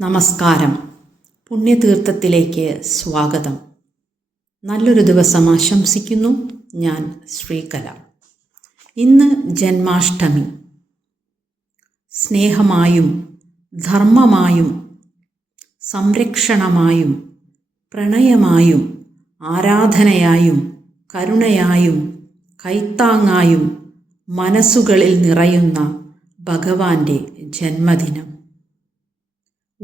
നമസ്കാരം. പുണ്യതീർത്ഥത്തിലേക്ക് സ്വാഗതം. നല്ലൊരു ദിവസം ആശംസിക്കുന്നു ഞാൻ ശ്രീകല. ഇന്ന് ജന്മാഷ്ടമി. സ്നേഹമായും ധർമ്മമായും സംരക്ഷണമായും പ്രണയമായും ആരാധനയായും കരുണയായും കൈത്താങ്ങായും മനസ്സുകളിൽ നിറയുന്ന ഭഗവാന്റെ ജന്മദിനം.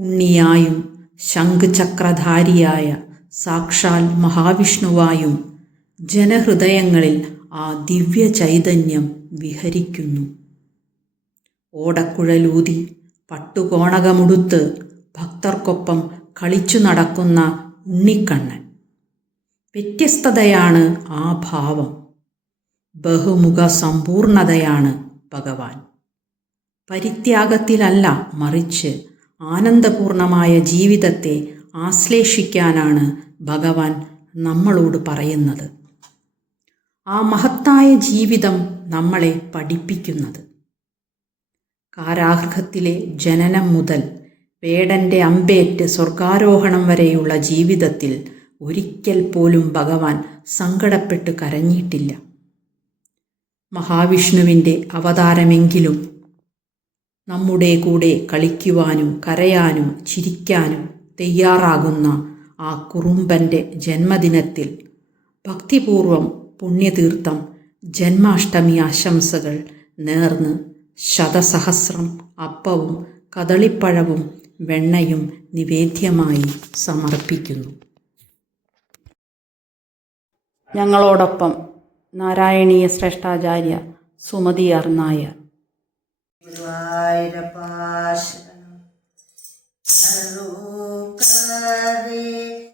ഉണ്ണിയായും ശംഖുചക്രധാരിയായ സാക്ഷാൽ മഹാവിഷ്ണുവായും ജനഹൃദയങ്ങളിൽ ആ ദിവ്യ ചൈതന്യം വിഹരിക്കുന്നു. ഓടക്കുഴലൂതി പട്ടുകോണകമുടുത്ത് ഭക്തർക്കൊപ്പം കളിച്ചു നടക്കുന്ന ഉണ്ണിക്കണ്ണൻ. വ്യത്യസ്തതയാണ് ആ ഭാവം. ബഹുമുഖ സമ്പൂർണതയാണ് ഭഗവാൻ. പരിത്യാഗത്തിലല്ല മറിച്ച് ആനന്ദപൂർണമായ ജീവിതത്തെ ആശ്ലേഷിക്കാനാണ് ഭഗവാൻ നമ്മളോട് പറയുന്നത്. ആ മഹത്തായ ജീവിതം നമ്മളെ പഠിപ്പിക്കുന്നത്. കാരാഗൃഹത്തിലെ ജനനം മുതൽ പേടന്റെ അമ്പേറ്റ് സ്വർഗാരോഹണം വരെയുള്ള ജീവിതത്തിൽ ഒരിക്കൽ പോലും ഭഗവാൻ സങ്കടപ്പെട്ട് കരഞ്ഞിട്ടില്ല. മഹാവിഷ്ണുവിന്റെ അവതാരമെങ്കിലും നമ്മുടെ കൂടെ കളിക്കുവാനും കരയാനും ചിരിക്കാനും തയ്യാറാകുന്ന ആ കുറുമ്പന്റെ ജന്മദിനത്തിൽ ഭക്തിപൂർവം പുണ്യതീർത്ഥം ജന്മാഷ്ടമി ആശംസകൾ നേർന്ന് ശതസഹസ്രം അപ്പവും കദളിപ്പഴവും വെണ്ണയും നിവേദ്യമായി സമർപ്പിക്കുന്നു. ഞങ്ങളോടൊപ്പം നാരായണീയ ശ്രേഷ്ഠാചാര്യ സുമതി ആർ നായർ. ഗുരുവായൂരപ്പാശനം അരുക്കരെ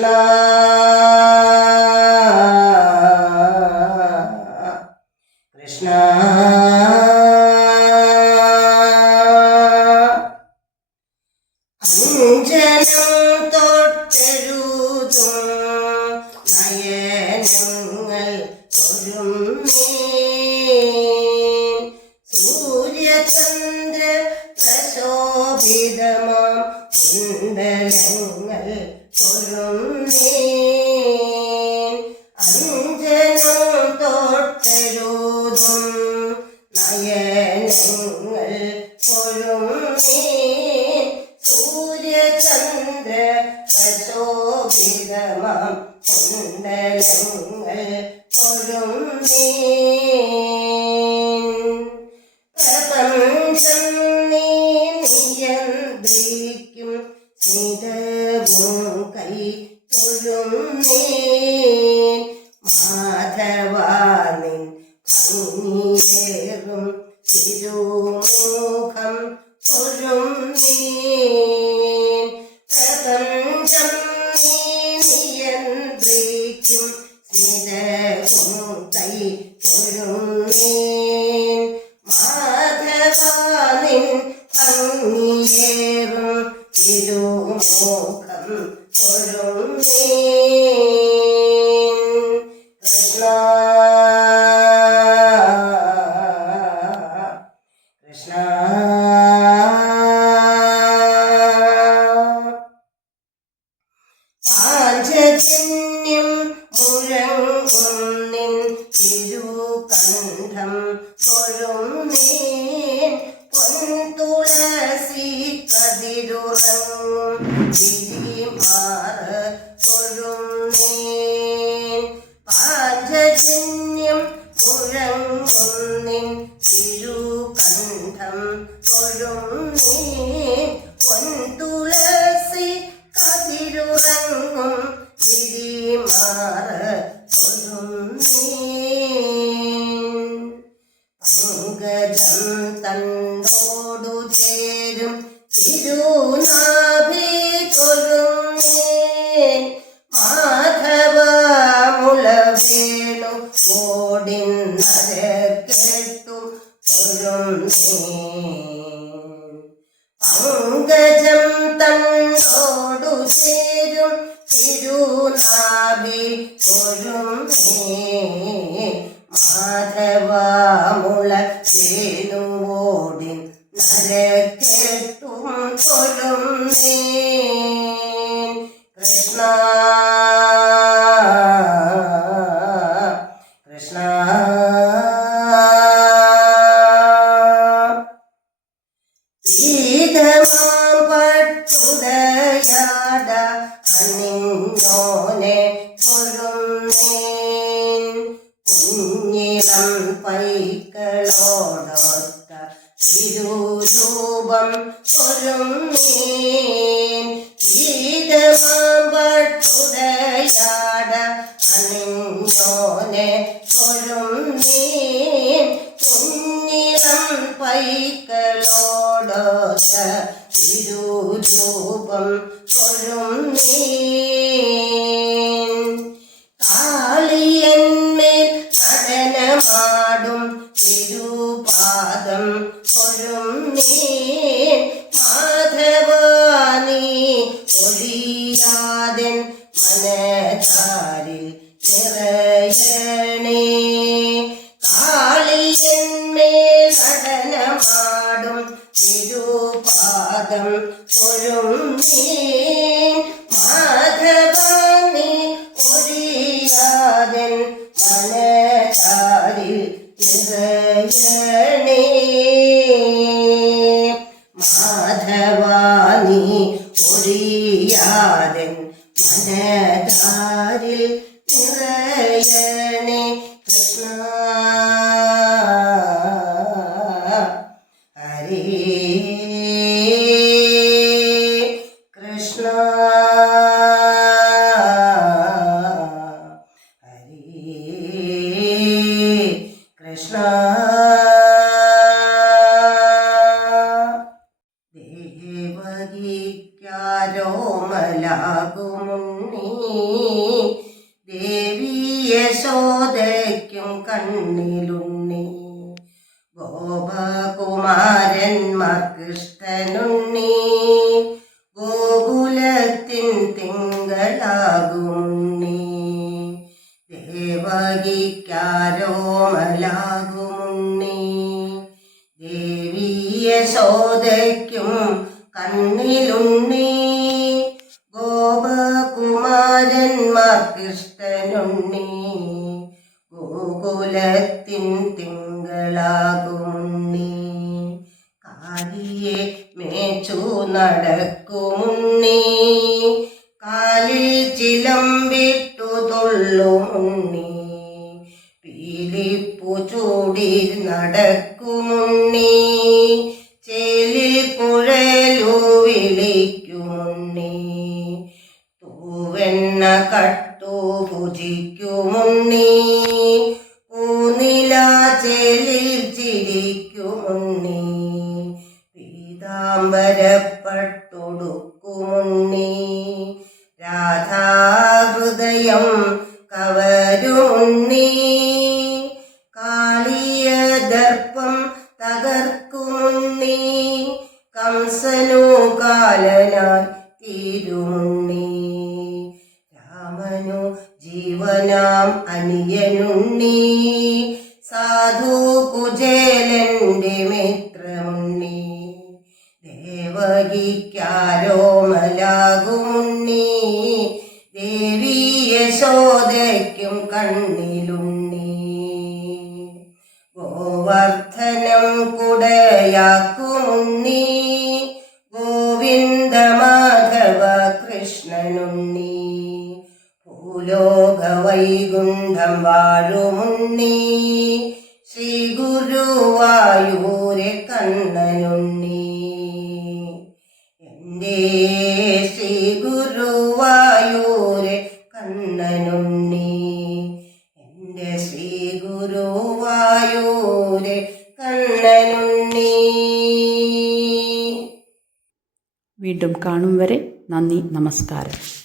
കൃഷ്ണ. കൃഷ്ണ അഞ്ജനം തൊട്ടെഴുതും നയനങ്ങൾ തൊഴുന്നേ കൈ തൊഴുന്നേ മാധവാനിൻ ഭംഗിയേറും തിരുമുഖം തൊഴുന്നേ പ്രപഞ്ചം നീ നിയന്ത്രിക്കും സ്മിതവും കൈ പാഞ്ചജന്യം മുഴങ്ങുന്നിൻ തിരുകണ്ഠം തൊഴുന്നീ പൊൻതുളസി കതിരുറങ്ങും തിരിമാറ് പങ്കജം തന്നോടു ചേരും തിരുനാ തിരുരൂപം കൊല്ലുന്നേൻ പട്ടുടയാട അണിഞ്ഞോനെ കൊല്ലുന്നേൻ കുഞ്ഞിളം പൈക്കളോടൊത്ത തിരുരൂപം കൊല്ലുന്നേൻ മാധവാനി ഒഴിയാതൻ മനതാരിൽ നിറയണേ കൃഷ്ണനുണ്ണി ഗോകുലത്തിൻ തിങ്കളാകുണ്ണി ദേവകിക്കാരോമലാകുമുണ്ണി ദേവീയ ശോധയ്ക്കും കണ്ണിലുണ്ണി. തൊള്ളുമുണ്ണി പീലിപ്പു ചൂടി നടക്കുമുണ്ണി ചെലി കുഴലു വിളിക്കുമുണ്ണി തൂവെണ്ണ കട്ടു ഭുജിക്കുമുണ്ണി പൂനില ചെലിൽ ചിരിക്കുമുണ്ണി പീതാംബരപ്പെട്ടൊടുക്കുമുണ്ണി അനിയനുണ്ണി. സാധു കുചേലന്റെ മിത്രമുണ്ണി. ദേവകിക്കാരോമലാകുമുണ്ണി. ദേവി യശോദയ്ക്കും കണ്ണിലുണ്ണി. ഗോവർദ്ധനം കുടയാക്കുമുണ്ണി. കണ്ണനുണ്ണി ശ്രീ ഗുരുവായൂരെ കണ്ണനുണ്ണി. എന്റെ ശ്രീ ഗുരുവായൂരെ കണ്ണനുണ്ണി. എന്റെ ശ്രീ ഗുരുവായൂരെ കണ്ണനുണ്ണി. വീണ്ടും കാണും വരെ നന്ദി നമസ്കാരം.